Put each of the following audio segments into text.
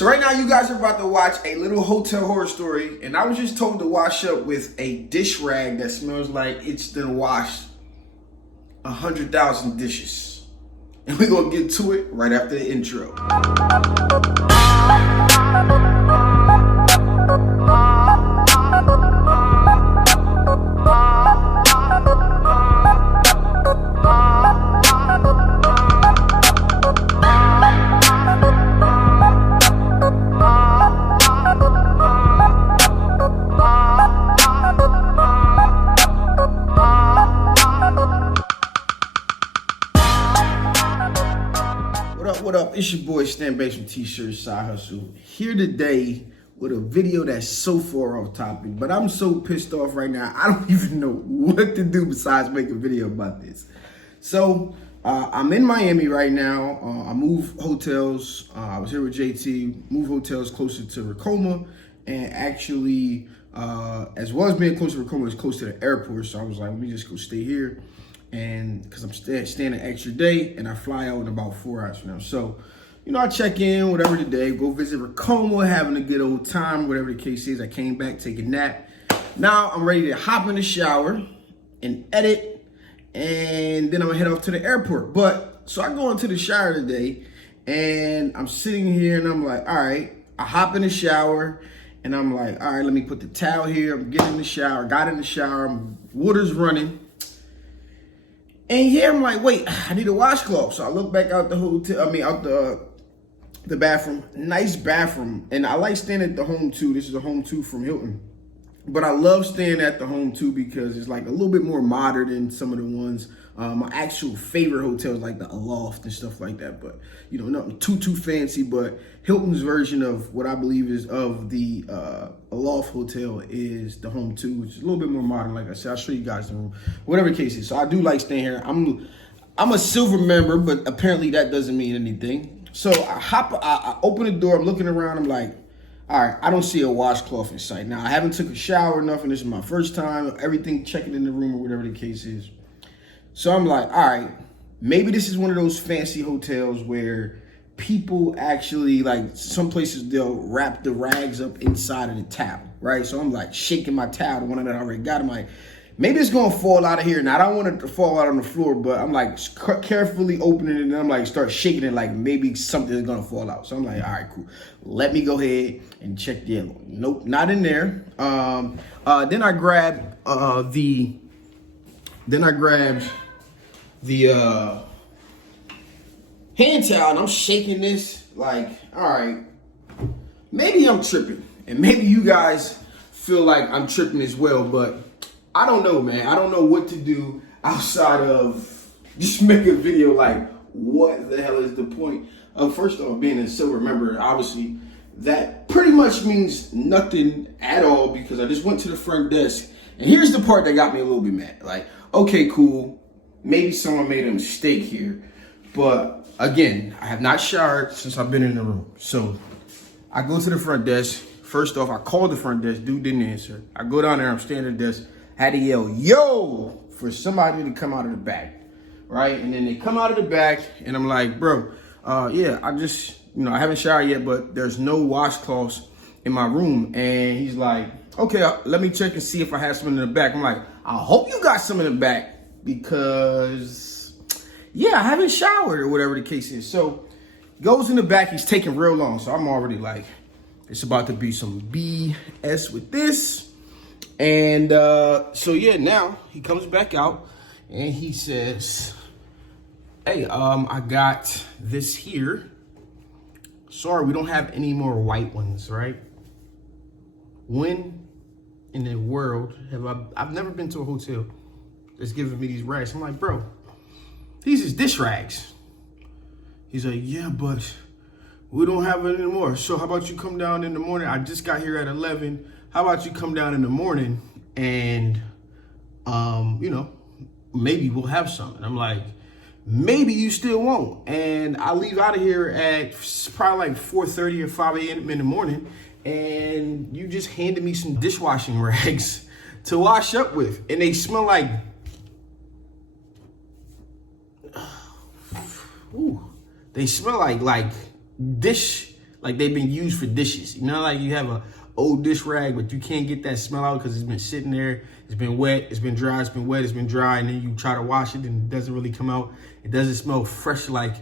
So right now you guys are about to watch a little hotel horror story, and I was just told to wash up with a dish rag that smells like it's been washed 100,000 dishes. And we're gonna get to it right after the intro. What up? It's your boy Stan Bates from T-Shirts Side Hustle, here today with a video that's so far off topic, but I'm so pissed off right now, I don't even know what to do besides make a video about this. So I'm in Miami right now. I moved hotels. I was here with JT, moved hotels closer to Racoma, and actually, as well as being close to Racoma, it's close to the airport, so I was like, let me just go stay here. And because I'm staying an extra day, and I fly out in about 4 hours from now. So, you know, I check in, whatever today, go visit Racoma, having a good old time, whatever the case is. I came back, take a nap. Now I'm ready to hop in the shower and edit, and then I'm gonna head off to the airport. But so I go into the shower today, and I'm sitting here, and I'm like, all right, I hop in the shower, and I'm like, all right, let me put the towel here. I'm getting in the shower, got in the shower, water's running. And yeah, I'm like, wait, I need a washcloth. So I look back out the hotel, out the bathroom, nice bathroom. And I like staying at the Home2. This is a Home2 from Hilton. But I love staying at the Home2 because it's like a little bit more modern than some of the ones. My actual favorite hotels like the Aloft and stuff like that. But, you know, nothing too fancy. But Hilton's version of what I believe is of the Aloft hotel is the Home2, which is a little bit more modern. Like I said, I'll show you guys the room, whatever the case is. So I do like staying here. I'm a silver member, but apparently that doesn't mean anything. So I open the door, I'm looking around, I'm like, all right, I don't see a washcloth in sight. Now, I haven't took a shower or nothing. This is my first time, everything checking in the room or whatever the case is. So I'm like, all right, maybe this is one of those fancy hotels where people actually, like some places, they'll wrap the rags up inside of the towel, right? So I'm like shaking my towel, the one that I already got. I'm like, maybe it's gonna fall out of here. Now, I don't want it to fall out on the floor, but I'm like carefully opening it, and I'm like start shaking it like maybe something is gonna fall out. So I'm like, all right, cool. Let me go ahead and check the other one. Nope, not in there. Then I grabbed the hand towel, and I'm shaking this like, all right, maybe I'm tripping, and maybe you guys feel like I'm tripping as well, but I don't know, man. I don't know what to do outside of just make a video. Like, what the hell is the point of, first off, being a silver member? Obviously, that pretty much means nothing at all because I just went to the front desk. And here's the part that got me a little bit mad. Like, okay, cool. Maybe someone made a mistake here. But again, I have not showered since I've been in the room. So I go to the front desk. First off, I called the front desk. Dude didn't answer. I go down there. I'm standing at the desk. Had to yell, yo, for somebody to come out of the back, right? And then they come out of the back, and I'm like, bro, yeah, I just, you know, I haven't showered yet, but there's no washcloths in my room. And he's like, okay, let me check and see if I have some in the back. I'm like, I hope you got some in the back because, yeah, I haven't showered or whatever the case is. So goes in the back, he's taking real long. So I'm already like, it's about to be some BS with this. And so yeah, now he comes back out and he says, hey, I got this here. Sorry, we don't have any more white ones, right? When in the world have I've never been to a hotel that's giving me these rags. I'm like, bro, these is dish rags. He's like, yeah, but we don't have it anymore. So how about you come down in the morning? I just got here at 11. How about you come down in the morning and, you know, maybe we'll have some. And I'm like, maybe you still won't. And I leave out of here at probably like 4:30 or 5 a.m. in the morning. And you just handed me some dishwashing rags to wash up with. And they smell like, ooh, they smell like dish like they've been used for dishes. You know, like you have a old dish rag, but you can't get that smell out because it's been sitting there. It's been wet, it's been dry, it's been wet, it's been dry, and then you try to wash it and it doesn't really come out. It doesn't smell fresh like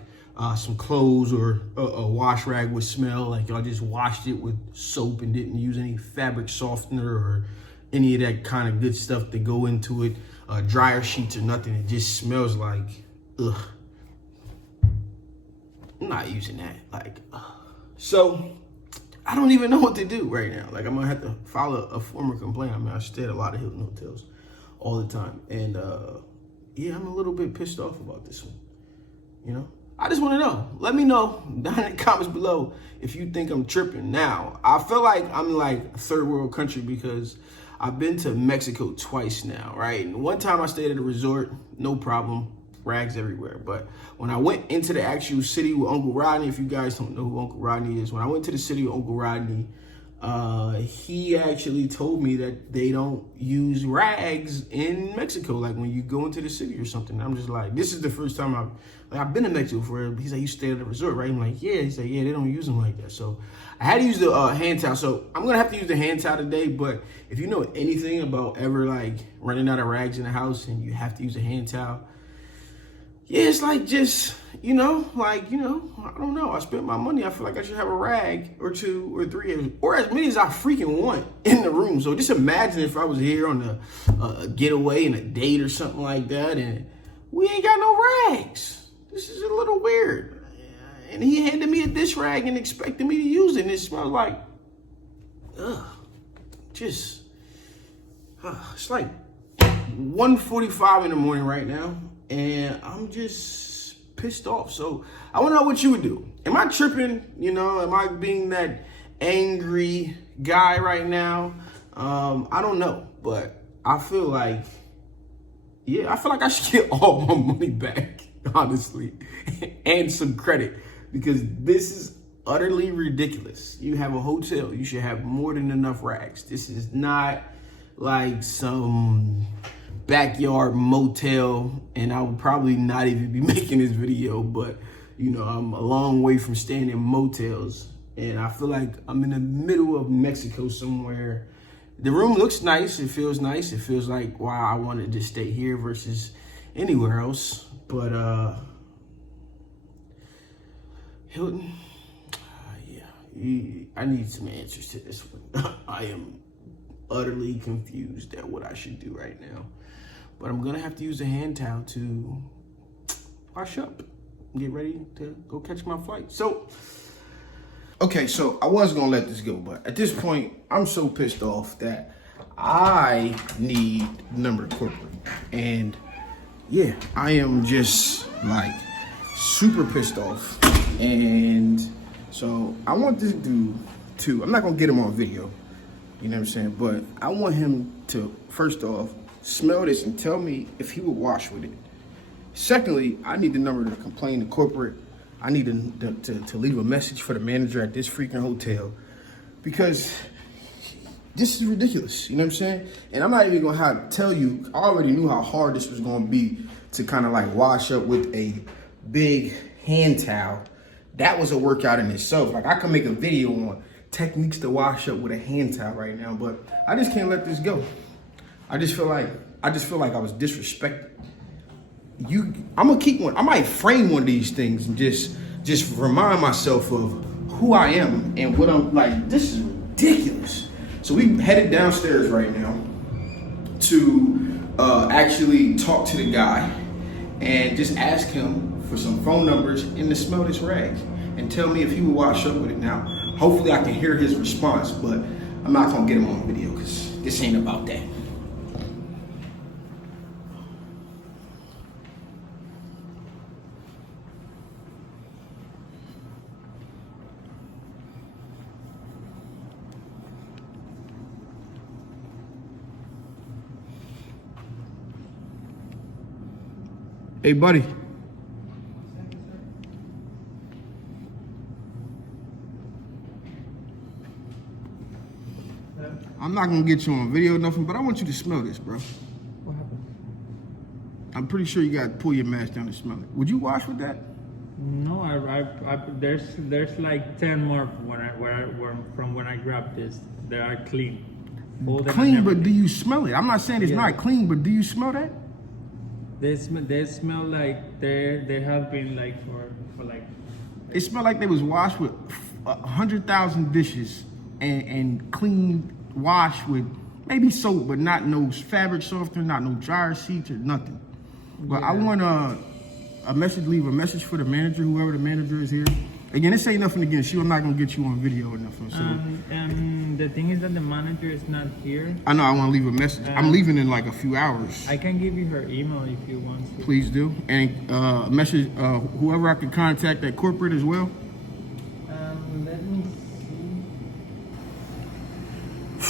some clothes or a wash rag would smell. Like y'all just washed it with soap and didn't use any fabric softener or any of that kind of good stuff to go into it. Dryer sheets or nothing. It just smells like, ugh. I'm not using that. Like, so I don't even know what to do right now. Like, I'm gonna have to file a formal complaint. I mean, I stay at a lot of Hilton hotels all the time. And yeah, I'm a little bit pissed off about this one. You know, I just want to know. Let me know down in the comments below if you think I'm tripping. Now, I feel like I'm like a third world country because I've been to Mexico twice now, right? And one time I stayed at a resort, no problem, rags everywhere. But when I went into the actual city with Uncle Rodney, if you guys don't know who Uncle Rodney is, when I went to the city with Uncle Rodney, he actually told me that they don't use rags in Mexico, like when you go into the city or something. I'm just like, this is the first time I've been to Mexico for. He's like, you stay at a resort, right? I'm like, yeah. He's like, yeah, they don't use them like that. So I had to use the hand towel. So I'm gonna have to use the hand towel today. But if you know anything about ever like running out of rags in the house and you have to use a hand towel, yeah, it's like just, you know, like, you know, I don't know. I spent my money. I feel like I should have a rag or 2 or 3 or as many as I freaking want in the room. So just imagine if I was here on a getaway and a date or something like that and we ain't got no rags. This is a little weird. And he handed me a dish rag and expected me to use it. And it smells like, ugh, just, it's like 1:45 in the morning right now. And I'm just pissed off. So I want to know what you would do. Am I tripping? You know, am I being that angry guy right now? I don't know, but I feel like, yeah, I feel like I should get all my money back, honestly, and some credit, because this is utterly ridiculous. You have a hotel, you should have more than enough rags. This is not like some backyard motel, and I would probably not even be making this video, but you know, I'm a long way from staying in motels, and I feel like I'm in the middle of Mexico somewhere. The room looks nice, it feels nice, it feels like, wow, I wanted to stay here versus anywhere else. But Hilton, yeah, I need some answers to this one. I am utterly confused at what I should do right now. But I'm gonna have to use a hand towel to wash up and get ready to go catch my flight. So, okay, so I was gonna let this go, but at this point, I'm so pissed off that I need the number of corporate. And yeah, I am just like super pissed off. And so I want this dude to, I'm not gonna get him on video, you know what I'm saying? But I want him to, first off, smell this and tell me if he would wash with it. Secondly, I need the number to complain to corporate. I need to leave a message for the manager at this freaking hotel, because this is ridiculous, you know what I'm saying? And I'm not even gonna have to tell you, I already knew how hard this was gonna be to kind of like wash up with a big hand towel. That was a workout in itself. Like, I could make a video on techniques to wash up with a hand towel right now, but I just can't let this go. I just feel like I was disrespected. I'm gonna keep one. I might frame one of these things and just remind myself of who I am and what I'm like. This is ridiculous. So we headed downstairs right now to actually talk to the guy and just ask him for some phone numbers and to smell this rag and tell me if he would wash up with it. Now, hopefully I can hear his response, but I'm not gonna get him on video because this ain't about that. Hey, buddy. I'm not gonna get you on video or nothing, but I want you to smell this, bro. What happened? I'm pretty sure you gotta pull your mask down to smell it. Would you wash with that? No, there's like 10 more from when I grabbed this. They are clean. Folded Clean, but do you smell it? I'm not saying it's not clean, but do you smell that? They smell like they have been like for like. It smell like they was washed with 100,000 dishes and clean, washed with maybe soap, but not no fabric softener, not no dryer sheets or nothing. But I want leave a message for the manager, whoever the manager is here. Again, this ain't nothing against you. I'm not gonna get you on video or nothing. So. And the thing is that the manager is not here. I know. I want to leave a message. I'm leaving in like a few hours. I can give you her email if you want to. Please do. And message whoever I can contact at corporate as well. Let me see.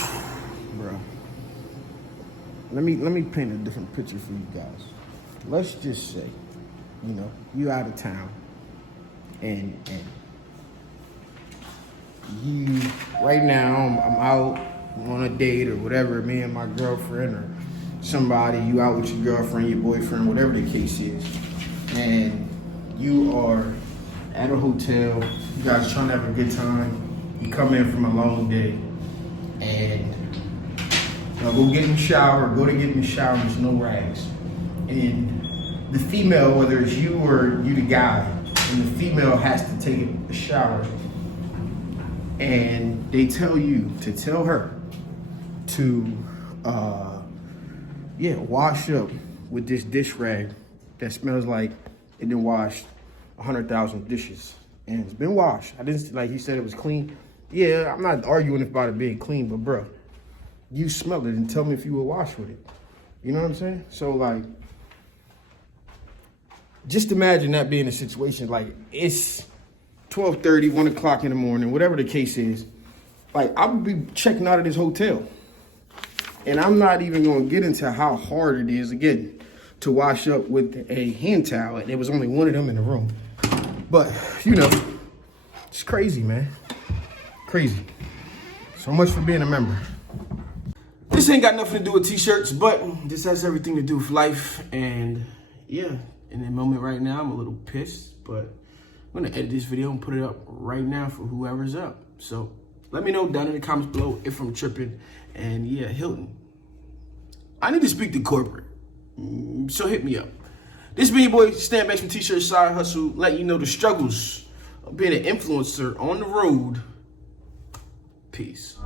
Bro, let me paint a different picture for you guys. Let's just say, you know, you out of town. And you right now I'm out on a date or whatever, me and my girlfriend or somebody, you out with your girlfriend, your boyfriend, whatever the case is, and you are at a hotel, you guys trying to have a good time, you come in from a long day and go get in the shower, there's no rags, and the female, whether it's you or you the guy, and the female has to take a shower, and they tell you to tell her to wash up with this dish rag that smells like it been washed 100,000 dishes, and it's been washed. I didn't, like you said, it was clean. Yeah, I'm not arguing about it being clean, but bro, you smell it and tell me if you would wash with it. You know what I'm saying? So like, just imagine that being a situation, like it's 12:30, 1 o'clock in the morning, whatever the case is. Like I would be checking out of this hotel. And I'm not even gonna get into how hard it is, again, to wash up with a hand towel. And there was only one of them in the room. But, you know, it's crazy, man. Crazy. So much for being a member. This ain't got nothing to do with t-shirts, but this has everything to do with life. And yeah. In the moment right now, I'm a little pissed, but I'm gonna edit this video and put it up right now for whoever's up. So let me know down in the comments below if I'm tripping. And yeah, Hilton, I need to speak to corporate, so hit me up. This been your boy, Stan Banks from T-Shirt Side Hustle, letting you know the struggles of being an influencer on the road. Peace.